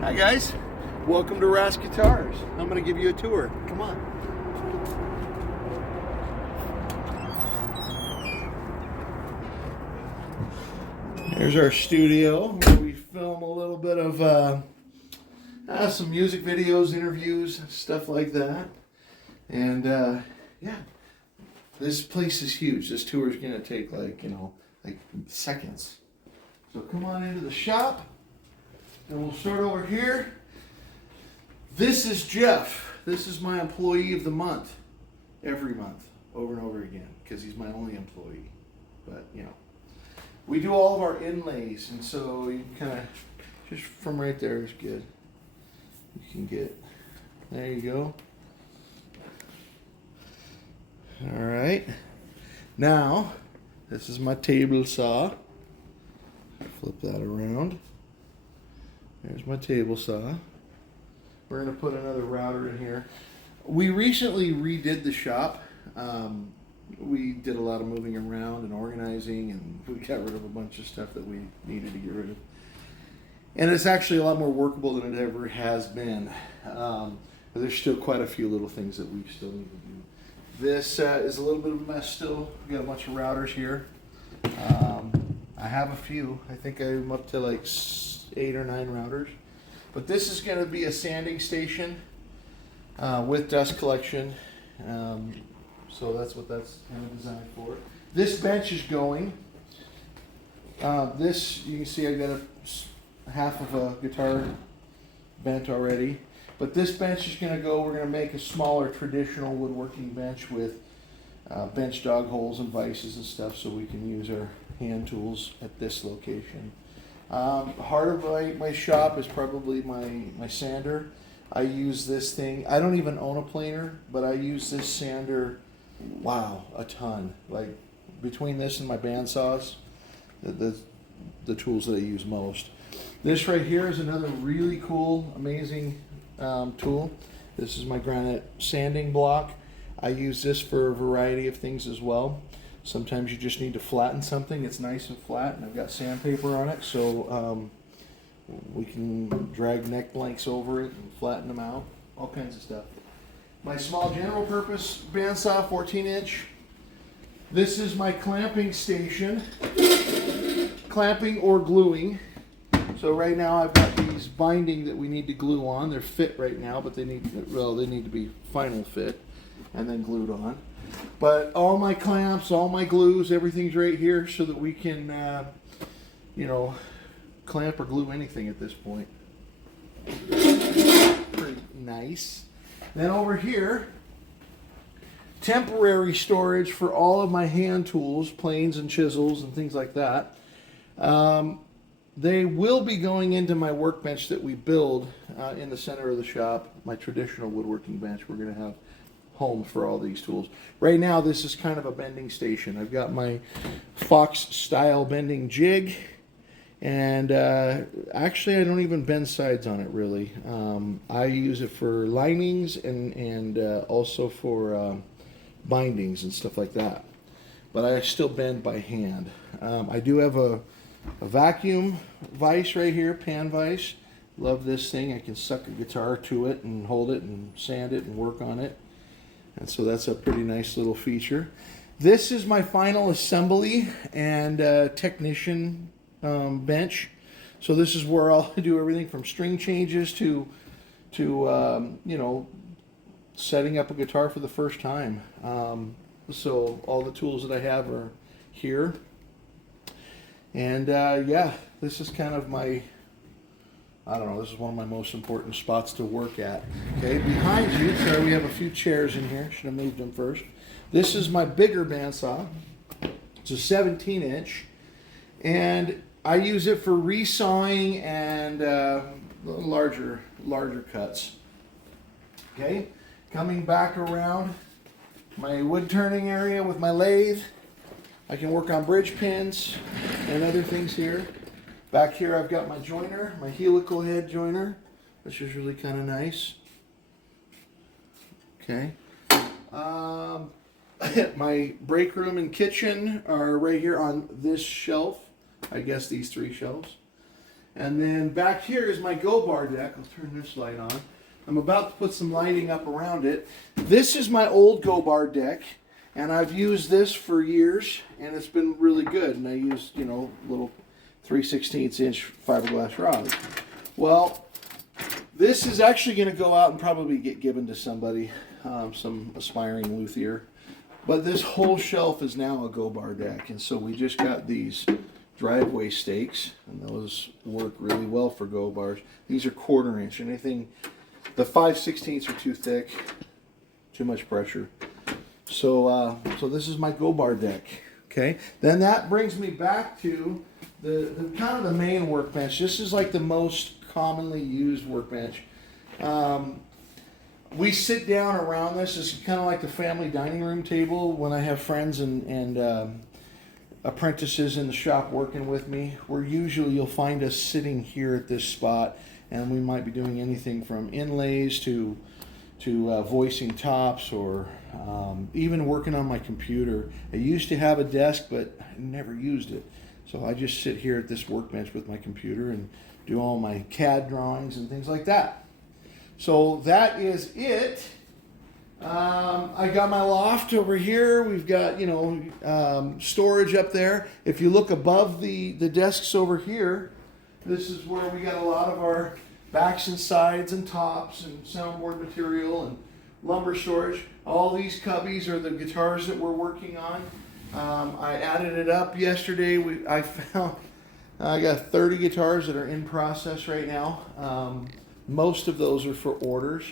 Hi guys, welcome to Rask Guitars. I'm going to give you a tour. Come on. Here's our studio where we film a little bit of some music videos, interviews, stuff like that. And yeah, this place is huge. This tour is going to take like seconds. So come on into the shop. And we'll start over here. This is Jeff. This is my employee of the month. Every month, over and over again, because he's my only employee. But, you know, we do all of our inlays, and so you kind of, just from right there is good. You can get, there you go. All right. Now, this is my table saw. Flip that around. There's my table saw. We're going to put another router in here. We recently redid the shop. We did a lot of moving around and organizing, and we got rid of a bunch of stuff that we needed to get rid of. And it's actually a lot more workable than it ever has been. But there's still quite a few little things that we still need to do. This is a little bit of a mess still. We got a bunch of routers here. I have a few. I think I'm up to like 8 or 9 routers. But this is going to be a sanding station with dust collection. So that's what that's kind of designed for. This bench is going. This, you can see I got a half of a guitar bent already. But this bench is going to go, we're going to make a smaller traditional woodworking bench with bench dog holes and vices and stuff so we can use our hand tools at this location. Heart of my shop is probably my sander. I use this thing. I don't even own a planer, but I use this sander, wow, a ton. Like between this and my bandsaws, the tools that I use most. This right here is another really cool, amazing tool. This is my granite sanding block. I use this for a variety of things as well. Sometimes you just need to flatten something. It's nice and flat, and I've got sandpaper on it, so we can drag neck blanks over it and flatten them out. All kinds of stuff. My small general purpose bandsaw, 14-inch. This is my clamping station. Clamping or gluing. So right now I've got these binding that we need to glue on. They're fit right now, but they need to be final fit and then glued on. But all my clamps, all my glues, everything's right here so that we can, clamp or glue anything at this point. Pretty nice. Then over here, temporary storage for all of my hand tools, planes and chisels and things like that. They will be going into my workbench that we build in the center of the shop, my traditional woodworking bench. We're going to have home for all these tools. Right now this is kind of a bending station. I've got my Fox style bending jig, and actually I don't even bend sides on it really. I use it for linings and also for bindings and stuff like that, but I still bend by hand. I do have a vacuum vise right here, pan vise. Love this thing. I can suck a guitar to it and hold it and sand it and work on it. And so that's a pretty nice little feature. This is my final assembly and technician bench. So this is where I'll do everything from string changes to setting up a guitar for the first time. So all the tools that I have are here. And yeah, this is kind of my, this is one of my most important spots to work at. Okay, behind you, sorry, we have a few chairs in here. Should have moved them first. This is my bigger bandsaw. It's a 17-inch, and I use it for resawing and larger cuts. Okay, coming back around my wood turning area with my lathe. I can work on bridge pins and other things here. Back here I've got my joiner, my helical head joiner, which is really kind of nice. Okay. My break room and kitchen are right here on this shelf. I guess these 3 shelves. And then back here is my Go Bar deck. I'll turn this light on. I'm about to put some lighting up around it. This is my old Go Bar deck, and I've used this for years, and it's been really good. And I used, you know, little 3/16 inch fiberglass rods. Well, this is actually going to go out and probably get given to somebody, some aspiring luthier. But this whole shelf is now a Go Bar deck, and so we just got these driveway stakes, and those work really well for Go Bars. These are 1/4 inch. Anything, the 5/16 are too thick, too much pressure. So this is my Go Bar deck. Okay, then that brings me back to the kind of the main workbench. This is like the most commonly used workbench. We sit down around this. It's kind of like the family dining room table when I have friends and apprentices in the shop working with me. You'll find us sitting here at this spot, and we might be doing anything from inlays to voicing tops, or even working on my computer. I used to have a desk, but I never used it. So I just sit here at this workbench with my computer and do all my CAD drawings and things like that. So that is it. I got my loft over here. We've got, you know, storage up there. If you look above the desks over here, this is where we got a lot of our backs and sides and tops and soundboard material and lumber storage. All these cubbies are the guitars that we're working on. I added it up yesterday. I got 30 guitars that are in process right now. Most of those are for orders,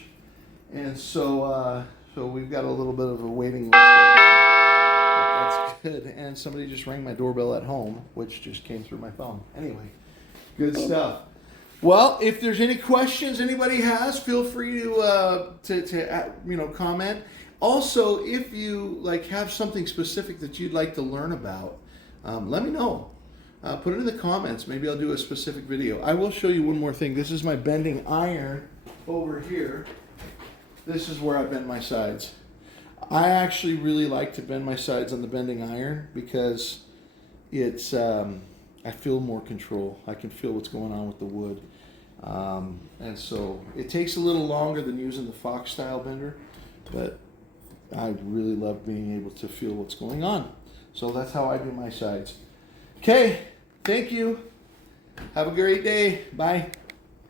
and so we've got a little bit of a waiting list. That's good. And somebody just rang my doorbell at home, which just came through my phone. Anyway, good stuff. Well, if there's any questions anybody has, feel free to you know, comment. Also, if you have something specific that you'd like to learn about, let me know. Put it in the comments. Maybe I'll do a specific video. I will show you one more thing. This is my bending iron over here. This is where I bend my sides. I actually really like to bend my sides on the bending iron because it's I feel more control. I can feel what's going on with the wood. And so it takes a little longer than using the Fox style bender, but I really love being able to feel what's going on. So that's how I do my sides. Okay, thank you. Have a great day. Bye.